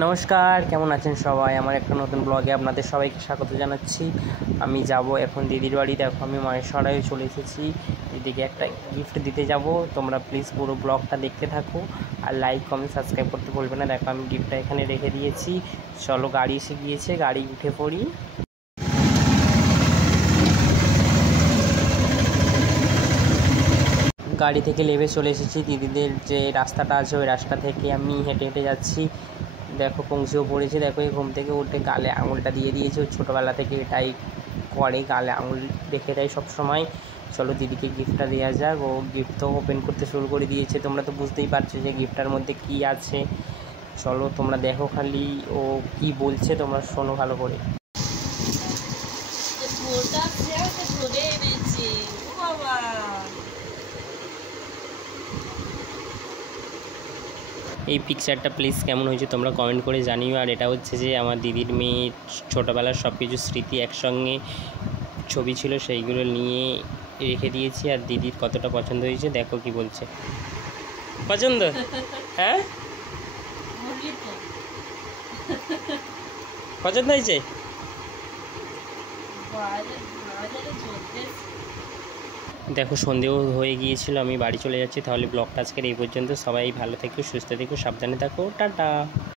নমস্কার, কেমন আছেন সবাই? আমার একটা নতুন ব্লগে আপনাদের সবাইকে স্বাগত জানাচ্ছি। আমি যাব এখন দিদির বাড়ি। দেখো আমি মায়ের সরাই চলে এসেছি। দিদিকে একটা গিফট দিতে যাব। তোমরা প্লিজ পুরো ব্লগটা দেখতে থাকো আর লাইক কমেন্ট সাবস্ক্রাইব করতে বলবে না। দেখো আমি গিফটটা এখানে রেখে দিয়েছি। চলো, গাড়ি এসে গিয়েছে, গাড়ি উঠে পড়ি। গাড়ি থেকে নেমে চলে এসেছি। দিদিদের যে রাস্তাটা আছে ওই রাস্তা থেকে আমি হেঁটে হেঁটে যাচ্ছি। দেখো পৌঁছেও পড়েছে। দেখো এই ঘুম থেকে উঠে গালে আঙুলটা দিয়ে দিয়েছে। ও ছোটোবেলা থেকে এটাই করে, গালে আঙুল রেখে দেয় সবসময়। চলো দিদিকে গিফটটা দেওয়া যাক। ও গিফট তো ওপেন করতে শুরু করে দিয়েছে। তোমরা তো বুঝতেই পারছো যে গিফটটার মধ্যে কী আছে। চলো তোমরা দেখো, খালি ও কি বলছে তোমরা শোনো ভালো করে। এই পিকচারটা প্লিজ কেমন হয়েছে তোমরা কমেন্ট করে জানিও। আর এটা হচ্ছে যে আমার দিদির মেয়ের ছোটোবেলার সব কিছু স্মৃতি একসঙ্গে ছবি ছিল, সেইগুলো নিয়ে রেখে দিয়েছি। আর দিদির কতটা পছন্দ হয়েছে দেখো কি বলছে। পছন্দ? হ্যাঁ, পছন্দ হয়েছে। দেখো সন্ধেও হয়ে গিয়েছিল, আমি বাড়ি চলে যাচ্ছি। তাহলে ব্লগটা আজকের এই পর্যন্ত। সবাই ভালো থেকো, সুস্থ থেকো, সাবধানে থাকো, টাটা।